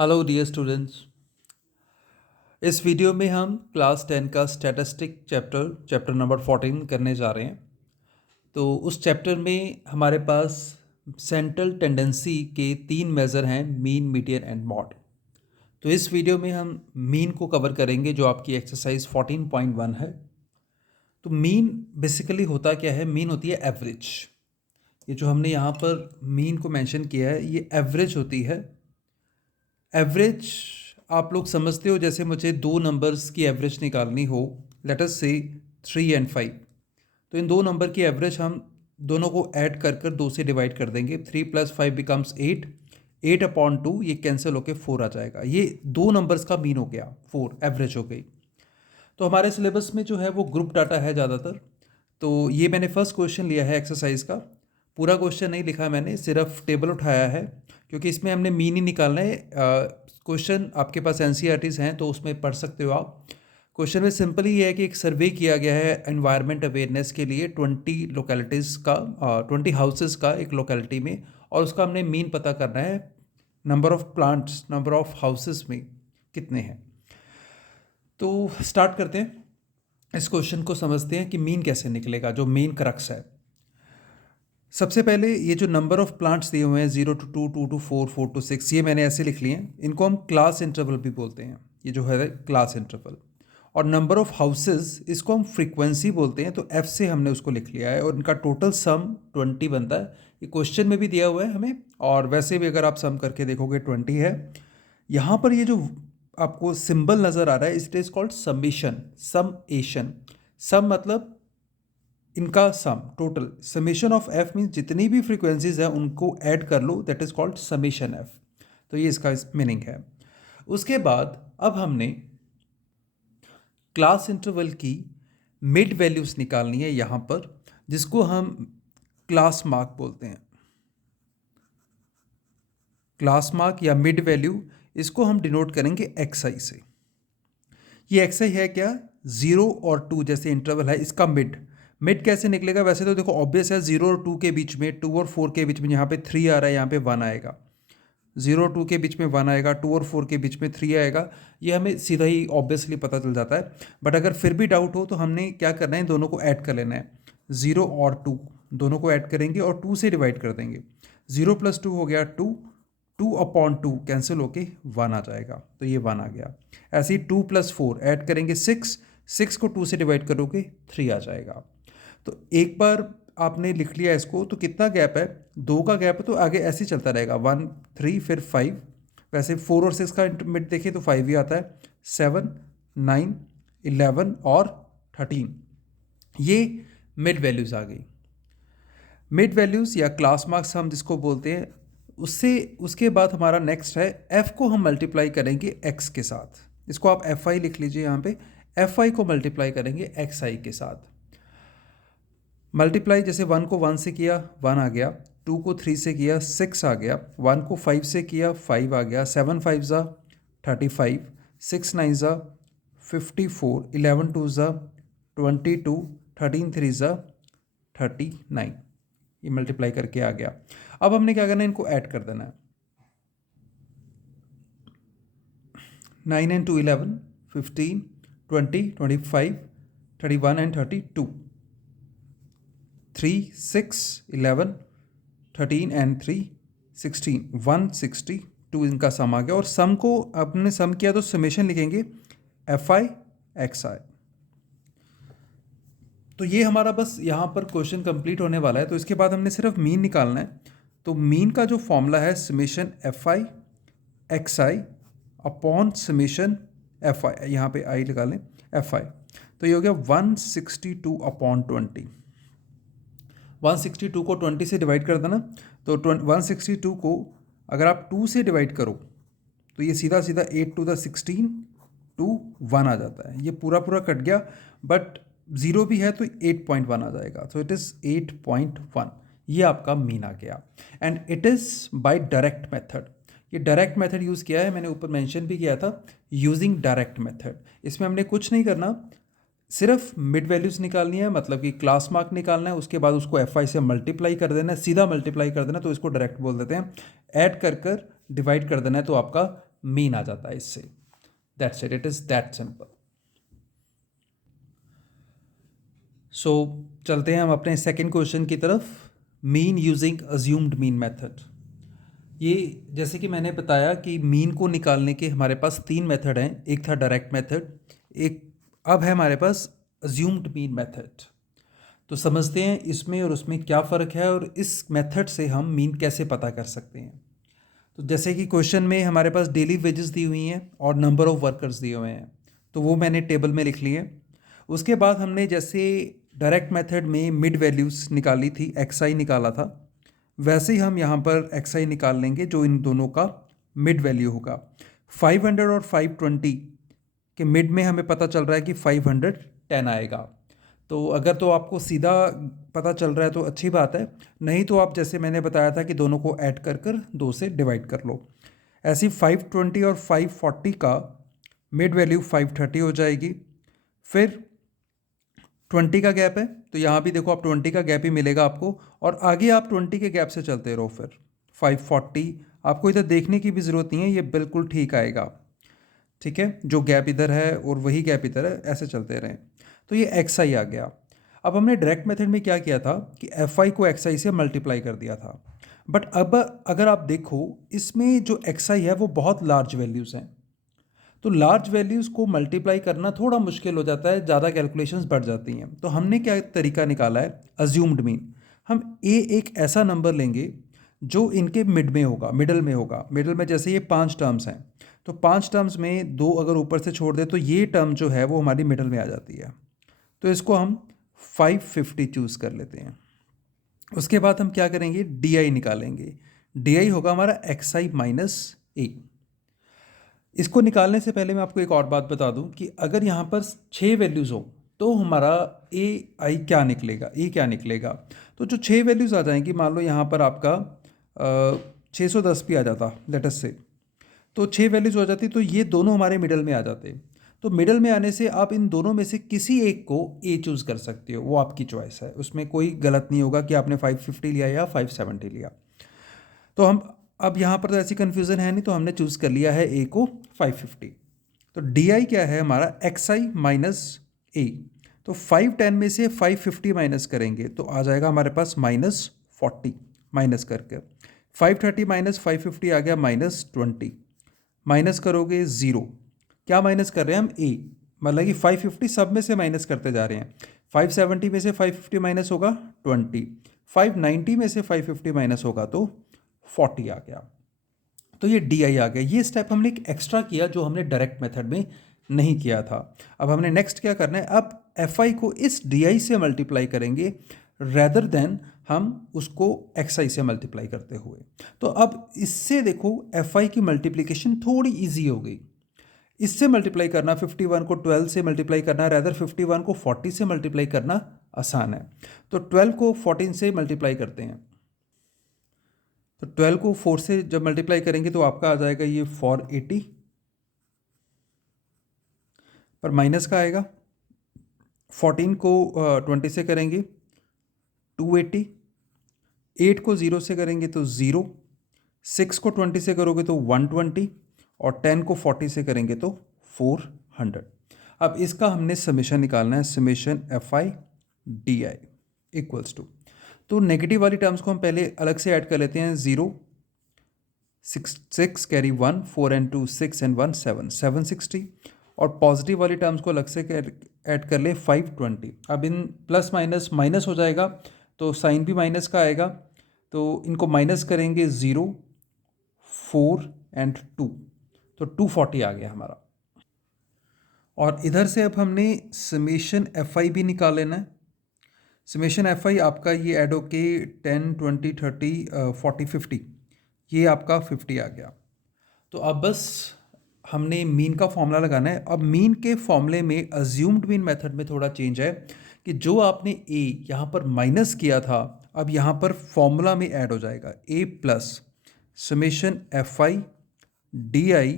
Hello dear students. इस video में हम क्लास 10 का स्टैटिस्टिक चैप्टर नंबर 14 करने जा रहे हैं। तो उस चैप्टर में हमारे पास सेंट्रल टेंडेंसी के 3 मेज़र हैं, मीन, मीडियन एंड मॉड। तो इस वीडियो में हम मीन को कवर करेंगे, जो आपकी एक्सरसाइज 14.1 है। तो मीन बेसिकली होता क्या है? मीन होती है एवरेज। ये जो हमने यहाँ पर मीन को मेंशन किया है, ये एवरेज होती है। एवरेज आप लोग समझते हो, जैसे मुझे दो नंबर्स की एवरेज निकालनी हो, लेट अस से 3 एंड 5, तो इन दो नंबर की एवरेज हम दोनों को ऐड कर कर 2 से डिवाइड कर देंगे। 3 + 5 बिकम्स 8, 8/2 ये कैंसिल होकर 4 आ जाएगा। ये दो नंबर्स का मीन हो गया, 4 एवरेज हो गई। तो हमारे सिलेबस में जो है वो ग्रुप डाटा है ज़्यादातर। तो ये मैंने फर्स्ट क्वेश्चन लिया है एक्सरसाइज का। पूरा क्वेश्चन नहीं लिखा मैंने, सिर्फ टेबल उठाया है, क्योंकि इसमें हमने मीन ही निकालना है। क्वेश्चन आपके पास एनसीईआरटीज़ हैं तो उसमें पढ़ सकते हो आप। क्वेश्चन में सिंपल ही है कि एक सर्वे किया गया है एनवायरनमेंट अवेयरनेस के लिए 20 लोकेलिटीज़ का, 20 हाउसेस का एक लोकेलिटी में, और उसका हमने मीन पता करना है। Number of plants, number of houses में कितने हैं। तो स्टार्ट करते हैं, इस क्वेश्चन को समझते हैं कि मीन कैसे निकलेगा, जो मेन क्रक्स है। सबसे पहले ये जो नंबर ऑफ प्लांट्स दिए हुए हैं 0 to 2, 2 to 4, 4 to 6, ये मैंने ऐसे लिख लिए हैं। इनको हम क्लास इंटरवल भी बोलते हैं, ये जो है क्लास इंटरवल। और नंबर ऑफ हाउसेस, इसको हम फ्रीक्वेंसी बोलते हैं, तो एफ से हमने उसको लिख लिया है, और इनका टोटल सम 20 बनता है। ये क्वेश्चन में भी दिया हुआ है हमें, और वैसे भी अगर आप सम करके देखोगे 20 है। यहाँ पर ये जो आपको सिंबल नज़र आ रहा है, it is called summation, summation. Sum मतलब इनका sum, total. Summation of F means जितनी भी फ्रीक्वेंसीज हैं उनको ऐड कर लो, that is called summation F. तो ये इसका मीनिंग है। उसके बाद अब हमने क्लास इंटरवल की मिड वैल्यूज निकालनी है यहाँ पर, जिसको हम क्लास मार्क बोलते हैं। क्लास मार्क या मिड वैल्यू, इसको हम डिनोट करेंगे एक्स आई से। ये एक्स आई है क्या? 0 और 2 जैसे इंटरवल है, इसका मिड। मिड कैसे निकलेगा? वैसे तो देखो ऑब्वियस है, 0 और 2 के बीच में, 2 और 4 के बीच में, यहाँ पे 3 आ रहा है, यहाँ पे 1 आएगा। 0 और 2 के बीच में 1 आएगा, 2 और 4 के बीच में 3 आएगा। ये हमें सीधा ही ऑब्वियसली पता चल जाता है। बट अगर फिर भी डाउट हो तो हमने क्या करना है, दोनों को ऐड कर लेना है। 0 और 2 दोनों को ऐड करेंगे और 2 से डिवाइड कर देंगे। 0 + 2 हो गया 2, 2/2 कैंसिल होके 1 आ जाएगा, तो ये 1 आ गया। ऐसे ही 2 + 4 ऐड करेंगे 6, 6 को 2 से डिवाइड करोगे 3 आ जाएगा। तो एक बार आपने लिख लिया इसको, तो कितना गैप है? 2 का गैप है, तो आगे ऐसे ही चलता रहेगा, 1, 3 फिर 5। वैसे 4 और 6 का मिड देखें तो 5 ही आता है। 7, 9, 11 और 13, ये मिड वैल्यूज़ आ गई। मिड वैल्यूज़ या क्लास मार्क्स हम जिसको बोलते हैं, उससे उसके बाद हमारा नेक्स्ट है, एफ़ को हम मल्टीप्लाई करेंगे एक्स के साथ। इसको आप एफ आई लिख लीजिए यहाँ पे। एफ आई को मल्टीप्लाई करेंगे एक्स आई के साथ। मल्टीप्लाई जैसे 1 को 1 से किया 1 आ गया, 2 को 3 से किया 6 आ गया, 1 को 5 से किया 5 आ गया, 7 5 ज़ा 35, 6 9 ज़ा 54, 11 2 ज़ा 22, 13 3 ज़ा 39। ये मल्टीप्लाई करके आ गया। अब हमने क्या करना है, इनको ऐड कर देना है। 9 and 2 11, 15, 20, 25, 31 and 32, 3 6 11, 13 and 3 16, 162 इनका सम आ गया। और सम को आपने सम किया तो समेशन लिखेंगे एफ आई एक्स आई। तो ये हमारा बस यहाँ पर क्वेश्चन कंप्लीट होने वाला है। तो इसके बाद हमने सिर्फ मीन निकालना है। तो मीन का जो फॉर्मूला है, समेशन एफ आई एक्स आई अपॉन समेशन एफ आई, यहाँ पे आई लगा लें, एफ आई। तो ये हो गया 162/20। 162 को 20 से डिवाइड कर देना। तो 162 को अगर आप 2 से डिवाइड करो तो ये सीधा सीधा 8 to the 16 to 1 आ जाता है। ये पूरा पूरा कट गया, बट 0 भी है तो 8.1 आ जाएगा। तो इट इज़ 8.1। ये आपका मीन आ गया। And it is by direct method. ये डायरेक्ट मेथड यूज़ किया है, मैंने ऊपर मेंशन भी किया था, यूजिंग डायरेक्ट मेथड। इसमें हमने कुछ नहीं करना, सिर्फ मिड वैल्यूज़ निकालनी है, मतलब कि क्लास मार्क निकालना है। उसके बाद उसको एफ आई से मल्टीप्लाई कर देना है, सीधा मल्टीप्लाई कर देना, तो इसको डायरेक्ट बोल देते हैं। ऐड कर कर डिवाइड कर देना है, तो आपका मीन आ जाता है इससे। That's it is that simple. So चलते हैं हम अपने सेकेंड क्वेश्चन की तरफ, mean using assumed mean method. ये जैसे कि मैंने बताया कि मीन को निकालने के हमारे पास तीन मेथड हैं, एक था डायरेक्ट मेथड, एक अब है हमारे पास अज्यूम्ड मीन मेथड। तो समझते हैं इसमें और उसमें क्या फ़र्क है और इस मेथड से हम मीन कैसे पता कर सकते हैं। तो जैसे कि क्वेश्चन में हमारे पास डेली वेजेस दी हुई हैं और नंबर ऑफ़ वर्कर्स दिए हुए हैं, तो वो मैंने टेबल में लिख लिए। उसके बाद हमने जैसे डायरेक्ट मेथड में मिड वैल्यूज़ निकाली थी, एक्स आई निकाला था, वैसे ही हम यहाँ पर एक्स आई निकाल लेंगे जो इन दोनों का मिड वैल्यू होगा। 500 और 520 के मिड में हमें पता चल रहा है कि 510 आएगा। तो अगर तो आपको सीधा पता चल रहा है तो अच्छी बात है, नहीं तो आप जैसे मैंने बताया था कि दोनों को ऐड कर कर 2 से डिवाइड कर लो। ऐसी 520 और 540 का मिड वैल्यू 530 हो जाएगी। फिर 20 का गैप है तो यहाँ भी देखो आप 20 का गैप ही मिलेगा आपको, और आगे आप 20 के गैप से चलते रहो। फिर 540 आपको इधर देखने की भी ज़रूरत नहीं है, ये बिल्कुल ठीक आएगा। ठीक है, जो गैप इधर है और वही गैप इधर है, ऐसे चलते रहें। तो ये एक्स आई आ गया। अब हमने डायरेक्ट मेथड में क्या किया था कि एफ आई को एक्स आई से मल्टीप्लाई कर दिया था, बट अब अगर आप देखो इसमें जो एक्स आई है वो बहुत लार्ज वैल्यूज़ हैं, तो लार्ज वैल्यूज़ को मल्टीप्लाई करना थोड़ा मुश्किल हो जाता है, ज़्यादा कैलकुलेशंस बढ़ जाती हैं। तो हमने क्या तरीका निकाला है, अज्यूम्ड मीन। हम एक ऐसा नंबर लेंगे जो इनके मिड में होगा, मिडल में होगा। मिडल में जैसे ये 5 टर्म्स हैं, तो 5 टर्म्स में 2 अगर ऊपर से छोड़ दे तो ये टर्म जो है वो हमारी मिडल में आ जाती है। तो इसको हम 550 चूज़ कर लेते हैं। उसके बाद हम क्या करेंगे, डी आई निकालेंगे। डी आई होगा हमारा एक्स आई माइनस ए। इसको निकालने से पहले मैं आपको एक और बात बता दूं कि अगर यहाँ पर 6 वैल्यूज़ हो तो हमारा ए आई क्या निकलेगा, ए क्या निकलेगा। तो जो 6 वैल्यूज़ आ जाएंगी, मान लो यहाँ पर आपका 610 भी आ जाता लेट अस से, तो 6 वैल्यूज़ हो जाती तो ये दोनों हमारे मिडल में आ जाते। तो मिडल में आने से आप इन दोनों में से किसी एक को ए चूज़ कर सकते हो, वो आपकी चॉइस है, उसमें कोई गलत नहीं होगा कि आपने 550 लिया या 570 लिया। तो हम अब यहाँ पर तो ऐसी कन्फ्यूज़न है नहीं, तो हमने चूज़ कर लिया है ए को 550। तो डी आई क्या है हमारा, एक्स आई माइनस ए। तो 510 में से 550 माइनस करेंगे तो आ जाएगा हमारे पास -40, माइनस करके 530 माइनस 550 आ गया -20, माइनस करोगे 0। क्या माइनस कर रहे हैं हम, ए, मतलब कि 550 सब में से माइनस करते जा रहे हैं। 570 में से 550 माइनस होगा 20, 590 में से 550 माइनस होगा तो 40 आ गया। तो ये डी आई आ गया। ये स्टेप हमने एक एक्स्ट्रा किया जो हमने डायरेक्ट मेथड में नहीं किया था। अब हमने नेक्स्ट क्या करना है, अब एफ आई को इस डी आई से मल्टीप्लाई करेंगे रेदर देन हम उसको एक्स आई से मल्टीप्लाई करते हुए। तो अब इससे देखो एफ आई की मल्टीप्लिकेशन थोड़ी ईजी हो गई। इससे मल्टीप्लाई करना, 51 को 12 से मल्टीप्लाई करना, रेदर 51 को 40 से मल्टीप्लाई करना आसान है। तो 12 को 14 से मल्टीप्लाई करते हैं, तो 12 को 4 से जब मल्टीप्लाई करेंगे तो आपका आ जाएगा ये 480, पर माइनस का आएगा। 14 को 20 से करेंगे 280, 8 को 0 से करेंगे तो 0, 6 को 20 से करोगे तो 120, और 10 को 40 से करेंगे तो 400। अब इसका हमने समेशन निकालना है, summation F I D I equals to, तो नेगेटिव वाली टर्म्स को हम पहले अलग से ऐड कर लेते हैं। 0 6 कैरी 1, 4 एंड 2 6 एंड 1 7, 760, और पॉजिटिव वाली टर्म्स को अलग से ऐड कर ले 520। अब इन प्लस माइनस माइनस हो जाएगा तो साइन भी माइनस का आएगा, तो इनको माइनस करेंगे 0 4 एंड 2, तो 240 आ गया हमारा। और इधर से अब हमने समेशन एफ आई भी निकाल लेना है। समेशन एफ आई आपका ये ऐड होके 10 20 30 40 50, ये आपका 50 आ गया। तो अब बस हमने मीन का फॉर्मूला लगाना है। अब मीन के फॉर्मूले में अज्यूम्ड मीन मेथड में थोड़ा चेंज है कि जो आपने ए यहाँ पर माइनस किया था, अब यहाँ पर फॉर्मूला में ऐड हो जाएगा A plus summation F I D I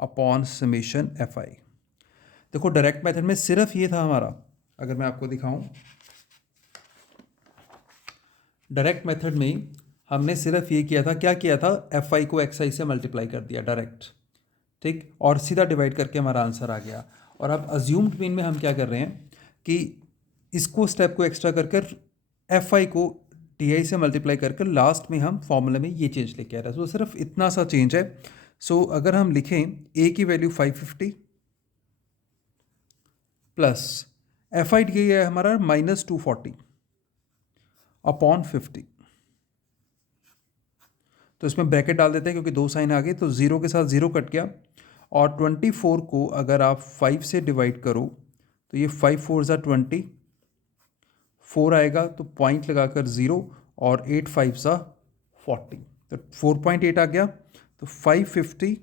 upon summation F I. देखो डायरेक्ट मेथड में सिर्फ ये था हमारा, अगर मैं आपको दिखाऊं, डायरेक्ट मेथड में हमने सिर्फ ये किया था, क्या किया था, एफ आई को एक्स आई से मल्टीप्लाई कर दिया डायरेक्ट। ठीक, और सीधा डिवाइड करके हमारा आंसर आ गया। और अब अज्यूम्ड मीन में हम क्या कर रहे हैं कि इसको स्टेप को एक्स्ट्रा कर कर एफ आई को डी आई से मल्टीप्लाई कर लास्ट में हम फॉर्मूला में ये चेंज लेके आ रहे हैं। तो सिर्फ इतना सा चेंज है। सो अगर हम लिखें ए की value 550 plus F I D आई है हमारा -240 अपॉन 50, तो इसमें ब्रैकेट डाल देते हैं क्योंकि दो साइन आ गए, तो ज़ीरो के साथ ज़ीरो कट गया। और 24 को अगर आप 5 से डिवाइड करो तो ये 5 4 ज़ा 20, 4 आएगा तो पॉइंट लगाकर 0, और 8 5 ज़ा 40, तो 4.8 आ गया। तो 550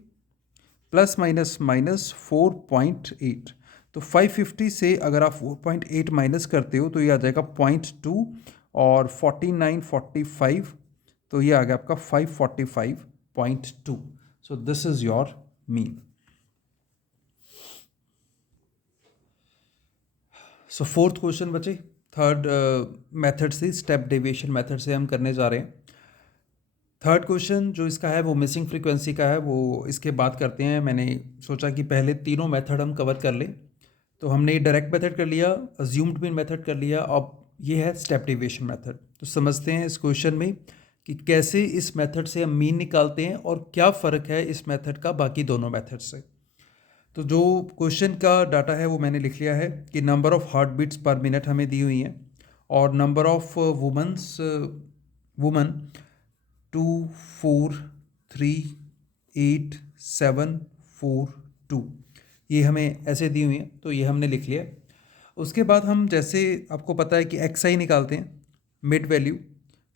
प्लस माइनस माइनस 4.8, तो 550 से अगर आप 4.8 माइनस करते हो तो ये आ जाएगा 0.2, और 49 45, तो ये आ गया आपका 545.2। So this is your mean. So fourth question बचे, थर्ड मेथड से, स्टेप डेविएशन मेथड से हम करने जा रहे हैं। थर्ड क्वेश्चन जो इसका है वो मिसिंग फ्रीक्वेंसी का है, वो इसके बात करते हैं। मैंने सोचा कि पहले तीनों मेथड हम कवर कर लें, तो हमने डायरेक्ट मेथड कर लिया, अज्यूम्ड मीन मेथड कर लिया, अब ये है स्टेप डेविएशन मेथड। तो समझते हैं इस क्वेश्चन में कि कैसे इस मेथड से हम मीन निकालते हैं और क्या फ़र्क है इस मेथड का बाकी दोनों मेथड से। तो जो क्वेश्चन का डाटा है वो मैंने लिख लिया है कि number of heart beats per minute हमें दी हुई हैं, और नंबर ऑफ़ वुमन 2 4 3 8 7 4 2, ये हमें ऐसे दी हुई हैं, तो ये हमने लिख लिया। उसके बाद हम, जैसे आपको पता है कि एक्स आई निकालते हैं, मिड वैल्यू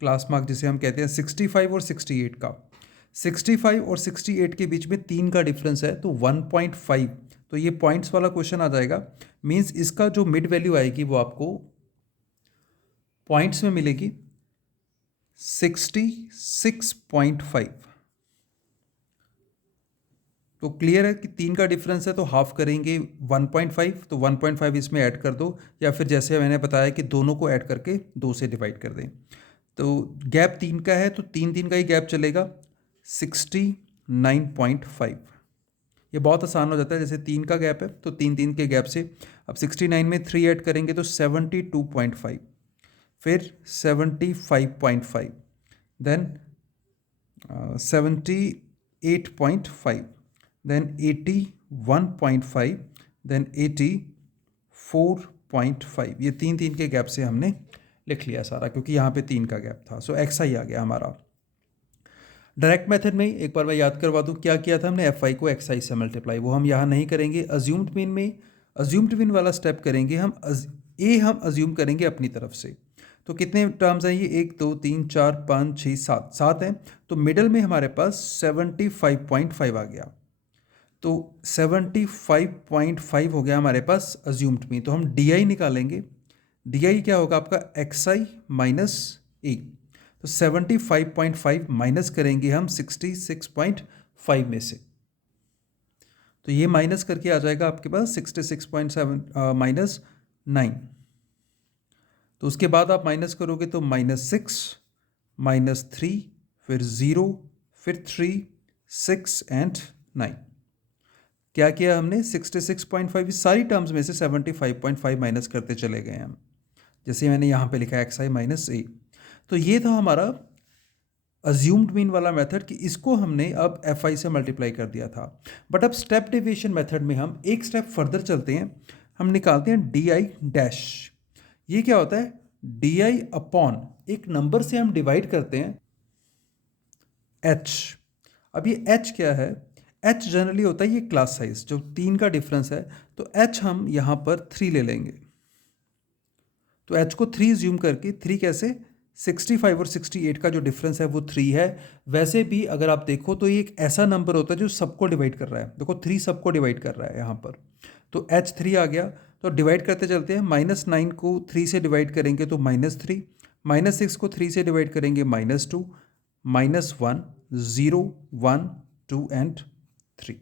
क्लास मार्क जिसे हम कहते हैं, 65 और 68 का। 65 और 68 के बीच में 3 का डिफरेंस है, तो 1.5, तो ये पॉइंट्स वाला क्वेश्चन आ जाएगा। मींस इसका जो मिड वैल्यू आएगी वो आपको पॉइंट्स में मिलेगी 66.5। तो क्लियर है कि 3 का डिफरेंस है, तो हाफ करेंगे 1.5, तो 1.5 इसमें ऐड कर दो, या फिर जैसे मैंने बताया कि दोनों को ऐड करके 2 से डिवाइड कर दें। तो गैप 3 का है, तो 3 का ही गैप चलेगा, 69.5। ये बहुत आसान हो जाता है, जैसे 3 का गैप है तो 3 के गैप से अब 69 में 3 ऐड करेंगे तो 72.5, फिर 75.5, देन 78.5, देन 81.5, देन 84.5। ये 3 के गैप से हमने लिख लिया सारा, क्योंकि यहाँ पे 3 का गैप था। सो एक्स आई आ गया हमारा। डायरेक्ट मेथड में एक बार मैं याद करवा दूँ क्या किया था हमने, एफ आई को एक्स आई से मल्टीप्लाई, वो हम यहाँ नहीं करेंगे। अज्यूम्ड मीन में अज्यूम्ड मीन वाला स्टेप करेंगे हम, हम अज्यूम करेंगे अपनी तरफ से। तो कितने टर्म्स हैं ये, 1 2 3 4 5 6 7, 7 हैं। तो मिडल में हमारे पास 75.5 आ गया, तो 75.5 हो गया हमारे पास अज्यूम्ड मीन। तो हम डी आई निकालेंगे, डी आई क्या होगा आपका, एक्स आई माइनस ए। तो 75.5 माइनस करेंगे हम 66.5 में से, तो ये माइनस करके आ जाएगा आपके पास 66.7 माइनस 9। तो उसके बाद आप माइनस करोगे तो -6, -3, फिर 0, फिर 3, 6 एंड 9। क्या किया हमने, 66.5 इस सारी टर्म्स में से 75.5 माइनस करते चले गए हम, जैसे मैंने यहाँ पे लिखा एक्स आई माइनस ए। तो ये था हमारा अज्यूम्ड मीन वाला मेथड कि इसको हमने अब एफ आई से मल्टीप्लाई कर दिया था। बट अब स्टेप डेविएशन मेथड में हम एक स्टेप फर्दर चलते हैं, हम निकालते हैं डी आई डैश। ये क्या होता है, डी आई अपॉन एक नंबर से हम डिवाइड करते हैं एच। अब ये एच क्या है, एच जनरली होता है ये क्लास साइज, जो 3 का डिफरेंस है, तो एच हम यहाँ पर 3 ले लेंगे। तो एच को 3 ज्यूम करके, 3 कैसे, 65 और 68 का जो डिफरेंस है वो 3 है। वैसे भी अगर आप देखो तो ये एक ऐसा नंबर होता है जो सबको डिवाइड कर रहा है, देखो 3 सबको डिवाइड कर रहा है यहाँ पर, तो एच 3 आ गया। तो डिवाइड करते चलते हैं, -9 को 3 से डिवाइड करेंगे तो -3, -6 को 3 से डिवाइड करेंगे -2, -1 0 1 2 एंड 3।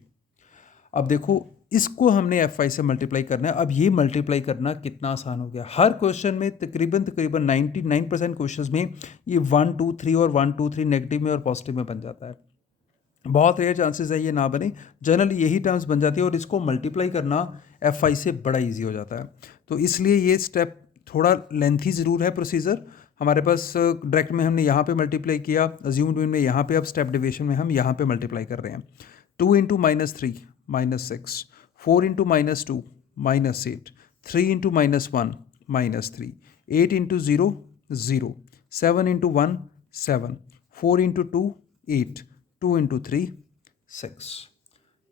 अब देखो इसको हमने एफ आई से मल्टीप्लाई करना है। अब ये मल्टीप्लाई करना कितना आसान हो गया, हर क्वेश्चन में तकरीबन 99% क्वेश्चन में ये 1 2 3 और 1 2 3 नेगेटिव में और पॉजिटिव में बन जाता है। बहुत रेयर चांसेस है ये ना बने, जनरली यही टर्म्स बन जाती है और इसको मल्टीप्लाई करना FI से बड़ा इजी हो जाता है। तो इसलिए ये स्टेप थोड़ा लेंथी ज़रूर है प्रोसीजर। हमारे पास डायरेक्ट में हमने यहाँ पे मल्टीप्लाई किया, अज्यूम्ड में यहाँ पे, अब स्टेप डिविजन में हम यहाँ पे मल्टीप्लाई कर रहे हैं। 2 into -3 -6, 4 into -2 -8, 3 into -1 -3, 8 into 0 0, 7 into 1 7, 4 into 2 8, 2 into 3 6।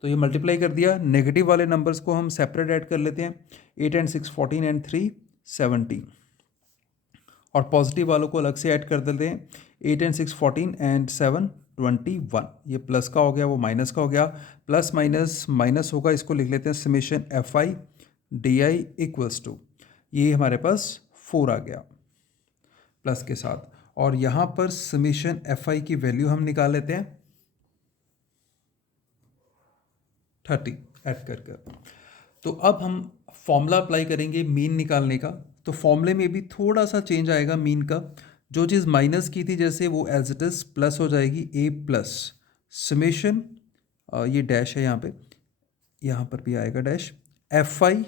तो ये मल्टीप्लाई कर दिया। नेगेटिव वाले नंबर्स को हम सेपरेट ऐड कर लेते हैं, 8 एंड 6 14 एंड 3 17, और पॉजिटिव वालों को अलग से ऐड कर देते हैं, 8 एंड 6 14 एंड 7 21। ये प्लस का हो गया, वो माइनस का हो गया, प्लस माइनस माइनस होगा, इसको लिख लेते हैं summation FI DI equals to, ये हमारे पास 4 आ गया प्लस के साथ, और यहाँ पर समेशन FI की वैल्यू हम निकाल लेते हैं 30 ऐड कर कर। तो अब हम फॉर्मूला अप्लाई करेंगे मीन निकालने का। तो फॉर्मूले में भी थोड़ा सा चेंज आएगा मीन का, जो चीज़ माइनस की थी जैसे वो एज इट इज़ प्लस हो जाएगी, A प्लस समेशन, ये डैश है यहाँ पर भी आएगा dash, FI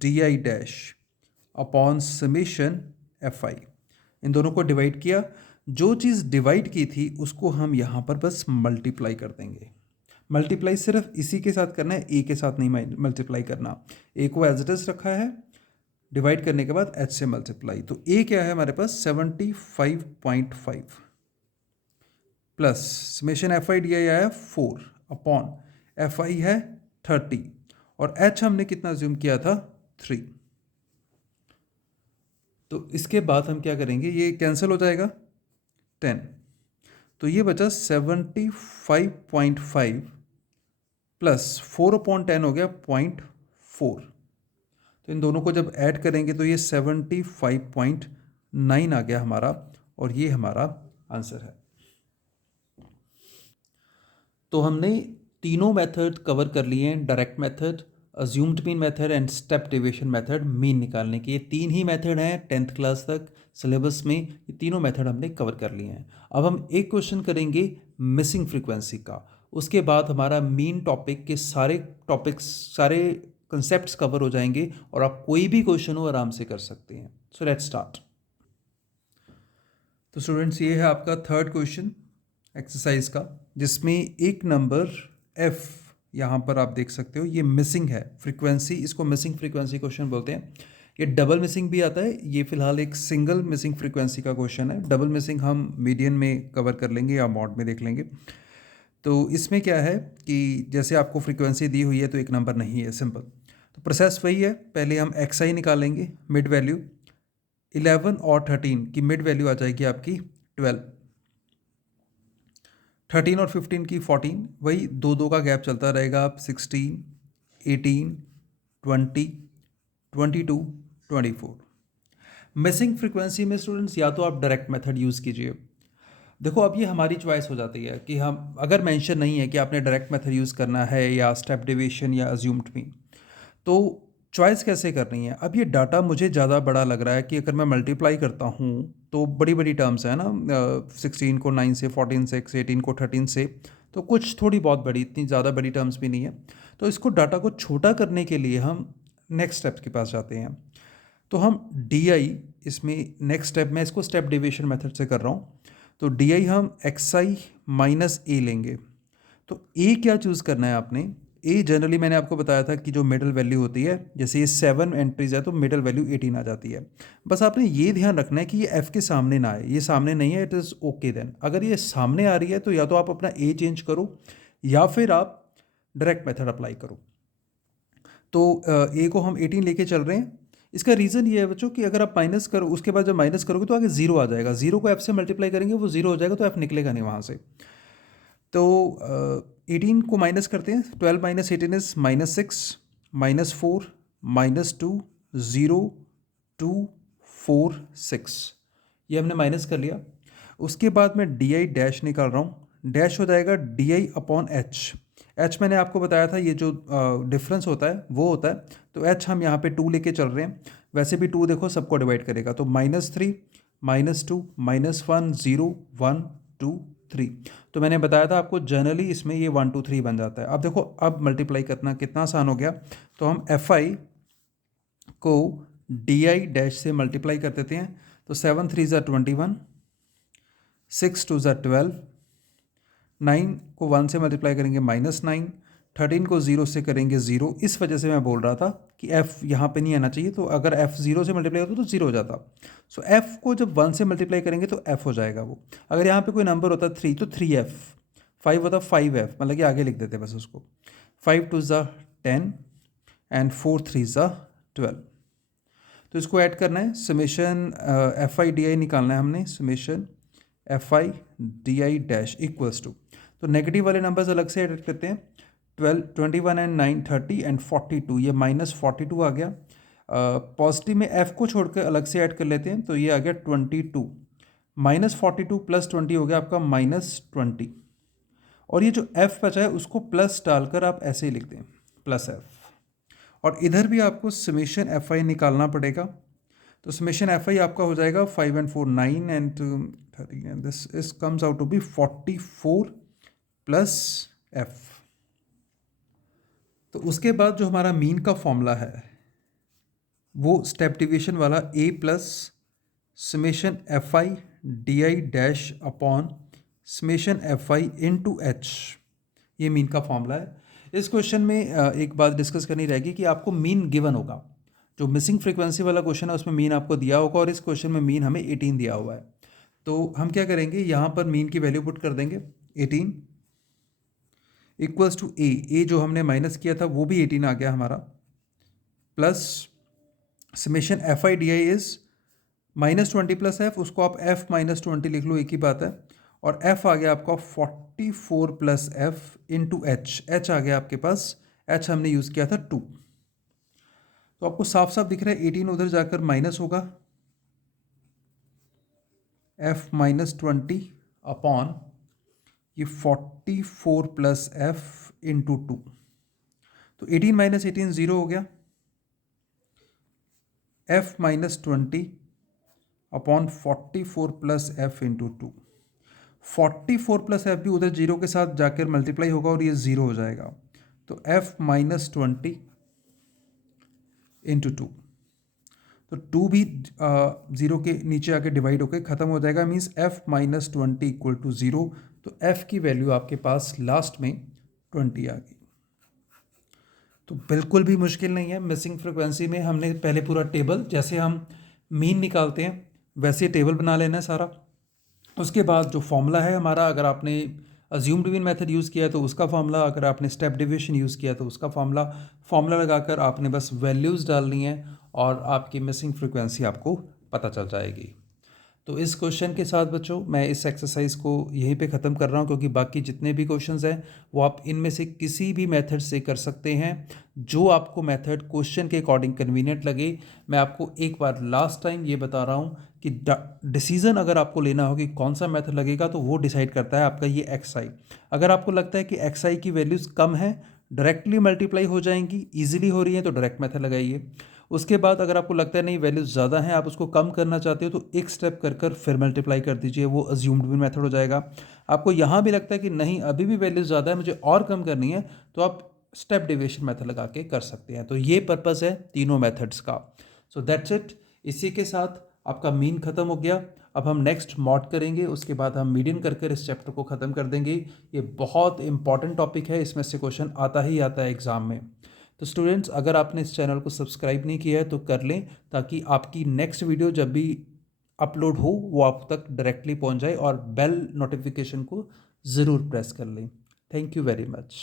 DI dash upon summation FI। इन दोनों को डिवाइड किया, जो चीज़ डिवाइड की थी उसको हम यहाँ पर बस मल्टीप्लाई कर देंगे। मल्टीप्लाई सिर्फ इसी के साथ करना है, ए के साथ नहीं मल्टीप्लाई करना। ए को एज इट इज रखा है, डिवाइड करने के बाद एच से मल्टीप्लाई। तो ए क्या है हमारे पास 75.5 प्लस समेशन FI DI आया है 4 अपॉन FI है 30, और एच हमने कितना ज्यूम किया था 3। तो इसके बाद हम क्या करेंगे, ये कैंसिल हो जाएगा 10, तो ये बचा 75.5 प्लस 4/10 हो गया 0.4। तो इन दोनों को जब ऐड करेंगे तो ये 75.9 आ गया हमारा, और ये हमारा आंसर है। तो हमने तीनों मेथड कवर कर लिए हैं, direct method, assumed mean method and step deviation method mean निकालने के। ये 3 ही मेथड हैं 10th क्लास तक सिलेबस में, ये तीनों मेथड हमने कवर कर लिए हैं। अब हम एक क्वेश्चन करेंगे मिसिंग फ्रीक्वेंसी का, उसके बाद हमारा मीन टॉपिक के सारे टॉपिक्स, सारे कंसेप्ट्स कवर हो जाएंगे और आप कोई भी क्वेश्चन हो आराम से कर सकते हैं। So let's start. तो स्टूडेंट्स, ये है आपका थर्ड क्वेश्चन एक्सरसाइज का, जिसमें एक नंबर F यहाँ पर आप देख सकते हो, ये मिसिंग है फ्रीक्वेंसी, इसको मिसिंग फ्रीक्वेंसी क्वेश्चन बोलते हैं। ये डबल मिसिंग भी आता है, ये फिलहाल एक सिंगल मिसिंग फ्रीक्वेंसी का क्वेश्चन है। डबल मिसिंग हम मीडियन में कवर कर लेंगे या मॉड में देख लेंगे। तो इसमें क्या है कि जैसे आपको फ्रीक्वेंसी दी हुई है तो एक नंबर नहीं है, सिंपल। तो प्रोसेस वही है, पहले हम XI निकालेंगे, मिड वैल्यू 11 और 13 की मिड वैल्यू आ जाएगी आपकी 12, 13 और 15 की 14, वही 2 का गैप चलता रहेगा। आप 16 18 20 22 24। मिसिंग फ्रीक्वेंसी में स्टूडेंट्स या तो आप डायरेक्ट मेथड यूज़ कीजिए। देखो अब ये हमारी चॉइस हो जाती है कि हम, अगर मेंशन नहीं है कि आपने डायरेक्ट मेथड यूज़ करना है या स्टेप डेविएशन या अज्यूम्ड मीन, तो चॉइस कैसे करनी है। अब ये डाटा मुझे ज़्यादा बड़ा लग रहा है कि अगर मैं मल्टीप्लाई करता हूँ तो बड़ी बड़ी टर्म्स है ना, 16 को 9 से, 14 से, 18 को 13 से, तो कुछ थोड़ी बहुत बड़ी, इतनी ज़्यादा बड़ी टर्म्स भी नहीं है। तो इसको डाटा को छोटा करने के लिए हम नेक्स्ट स्टेप्स के पास जाते हैं। तो हम DI, इसमें नेक्स्ट स्टेप में इसको स्टेप डेविएशन मेथड से कर रहा हूँ। तो DI हम XI माइनस A लेंगे। तो A क्या चूज़ करना है आपने, A जनरली मैंने आपको बताया था कि जो मिडल वैल्यू होती है, जैसे ये 7 एंट्रीज है तो मिडल वैल्यू 18 आ जाती है। बस आपने ये ध्यान रखना है कि ये F के सामने ना आए, ये सामने नहीं है, इट इज़ ओके देन। अगर ये सामने आ रही है तो या तो आप अपना A चेंज करो या फिर आप डायरेक्ट मेथड अप्लाई करो। तो A को हम 18 लेके चल रहे हैं। इसका रीज़न ये है बच्चों कि अगर आप माइनस करो, उसके बाद जब माइनस करोगे तो आगे 0 आ जाएगा, 0 को F से मल्टीप्लाई करेंगे वो 0 हो जाएगा, तो F निकलेगा नहीं वहाँ से। तो 18 को माइनस करते हैं, 12 माइनस 18 इज -6, -4, -2, 0, 2, 4, 6, ये हमने माइनस कर लिया। उसके बाद मैं DI डैश निकाल रहा हूँ, डैश हो जाएगा DI अपॉन H। H मैंने आपको बताया था ये जो डिफरेंस होता है वो होता है, तो H हम यहाँ पे 2 लेके चल रहे हैं। वैसे भी 2 देखो सबको डिवाइड करेगा, तो -3, -2, -1, 0, 1, 2, 3। तो मैंने बताया था आपको जनरली इसमें ये 1 2 3 बन जाता है। अब देखो अब मल्टीप्लाई करना कितना आसान हो गया। तो हम fi को di डैश से मल्टीप्लाई कर देते हैं। तो 7 3 ज़ा 21, 6 2 ज़ा 12, 9 को 1 से मल्टीप्लाई करेंगे -9, 13 को 0 से करेंगे 0। इस वजह से मैं बोल रहा था कि f यहाँ पे नहीं आना चाहिए, तो अगर f 0 से मल्टीप्लाई होता तो 0 हो जाता। सो f को जब 1 से मल्टीप्लाई करेंगे तो f हो जाएगा वो। अगर यहाँ पे कोई नंबर होता 3 तो 3f, 5 होता 5f, मतलब कि आगे लिख देते बस उसको। 5 2 ज़ा 10 एंड 4 3 ज़ा 12। तो इसको ऐड करना है, समेशन fi di निकालना है हमने, summation fi di dash equals to, तो नेगेटिव वाले नंबर्स अलग से ऐड करते हैं। 12 21 एंड 9 30 एंड 42, ये -42 आ गया। पॉजिटिव में f को छोड़कर अलग से ऐड कर लेते हैं, तो ये आ गया 22। -42 + 20 हो गया आपका -20, और ये जो f बचा है उसको प्लस डालकर आप ऐसे ही लिखते हैं +f। और इधर भी आपको समेशन fi निकालना पड़ेगा। तो समेशन fi आपका हो जाएगा 5 and 4 9 and 13 and this is comes out to be 44 plus f। तो उसके बाद जो हमारा मीन का फॉर्मूला है वो स्टेप डिवीजन वाला a plus summation fi di dash upon summation fi into h, ये मीन का फॉर्मूला है। इस क्वेश्चन में एक बात डिस्कस करनी रहेगी कि आपको मीन गिवन होगा। जो मिसिंग फ्रीक्वेंसी वाला क्वेश्चन है उसमें मीन आपको दिया होगा, और इस क्वेश्चन में मीन हमें 18 दिया हुआ है। तो हम क्या करेंगे, यहाँ पर मीन की वैल्यू पुट कर देंगे 18 इक्वल्स टू ए जो हमने माइनस किया था वो भी 18 आ गया हमारा, plus summation fi di is -20 plus f, उसको आप f -20 लिख लो, एक ही बात है। और f आ गया आपका 44 प्लस f इंटू h आ गया आपके पास, h हमने यूज़ किया था 2। तो आपको साफ साफ दिख रहा है 18 उधर जाकर माइनस होगा, f -20 अपॉन ये 44 प्लस f इंटू 2। तो 18 - 18 0 हो गया, f -20 upon 44 plus f into 2। 44 plus f भी उधर 0 के साथ जाकर मल्टीप्लाई होगा और ये 0 हो जाएगा। तो f -20 इंटू 2, तो 2 भी 0 के नीचे आके डिवाइड होकर ख़त्म हो जाएगा, मीन्स f -20 इक्वल टू 0। तो f की वैल्यू आपके पास लास्ट में 20 आ गई। तो बिल्कुल भी मुश्किल नहीं है। मिसिंग फ्रिक्वेंसी में हमने पहले पूरा टेबल, जैसे हम मीन निकालते हैं वैसे टेबल बना लेना है सारा। उसके बाद जो फॉर्मूला है हमारा, अगर आपने अज्यूम डिवीजन मेथड यूज़ किया तो उसका फॉर्मूला, अगर आपने स्टेप डिवीजन यूज़ किया तो उसका फॉर्मूला लगाकर आपने बस वैल्यूज़ डालनी है और आपकी मिसिंग फ्रिक्वेंसी आपको पता चल जाएगी। तो इस क्वेश्चन के साथ बच्चों मैं इस एक्सरसाइज को यहीं पे ख़त्म कर रहा हूँ, क्योंकि बाकी जितने भी क्वेश्चंस हैं वो आप इनमें से किसी भी मेथड से कर सकते हैं, जो आपको मेथड क्वेश्चन के अकॉर्डिंग कन्वीनियंट लगे। मैं आपको एक बार लास्ट टाइम ये बता रहा हूँ कि डिसीज़न अगर आपको लेना हो कि कौन सा मेथड लगेगा तो वो डिसाइड करता है आपका ये xi। अगर आपको लगता है कि xi की वैल्यूज़ कम है, डायरेक्टली मल्टीप्लाई हो जाएंगी, ईजिली हो रही है, तो डायरेक्ट मेथड लगाइए। उसके बाद अगर आपको लगता है नहीं वैल्यूज़ ज़्यादा हैं, आप उसको कम करना चाहते हो, तो एक स्टेप कर फिर मल्टीप्लाई कर दीजिए, वो अज्यूम्ड भी मेथड हो जाएगा। आपको यहाँ भी लगता है कि नहीं अभी भी वैल्यूज़ ज़्यादा है, मुझे और कम करनी है, तो आप स्टेप डेविएशन मेथड लगा के कर सकते हैं। तो ये पर्पज़ है तीनों मेथड्स का। So that's it. इसी के साथ आपका मीन ख़त्म हो गया। अब हम नेक्स्ट मॉड करेंगे, उसके बाद हम मीडियन कर इस चैप्टर को ख़त्म कर देंगे। ये बहुत इंपॉर्टेंट टॉपिक है, इसमें से क्वेश्चन आता ही आता है एग्ज़ाम में। तो स्टूडेंट्स, अगर आपने इस चैनल को सब्सक्राइब नहीं किया है तो कर लें, ताकि आपकी नेक्स्ट वीडियो जब भी अपलोड हो वो आप तक डायरेक्टली पहुंच जाए, और बेल नोटिफिकेशन को ज़रूर प्रेस कर लें। Thank you very much.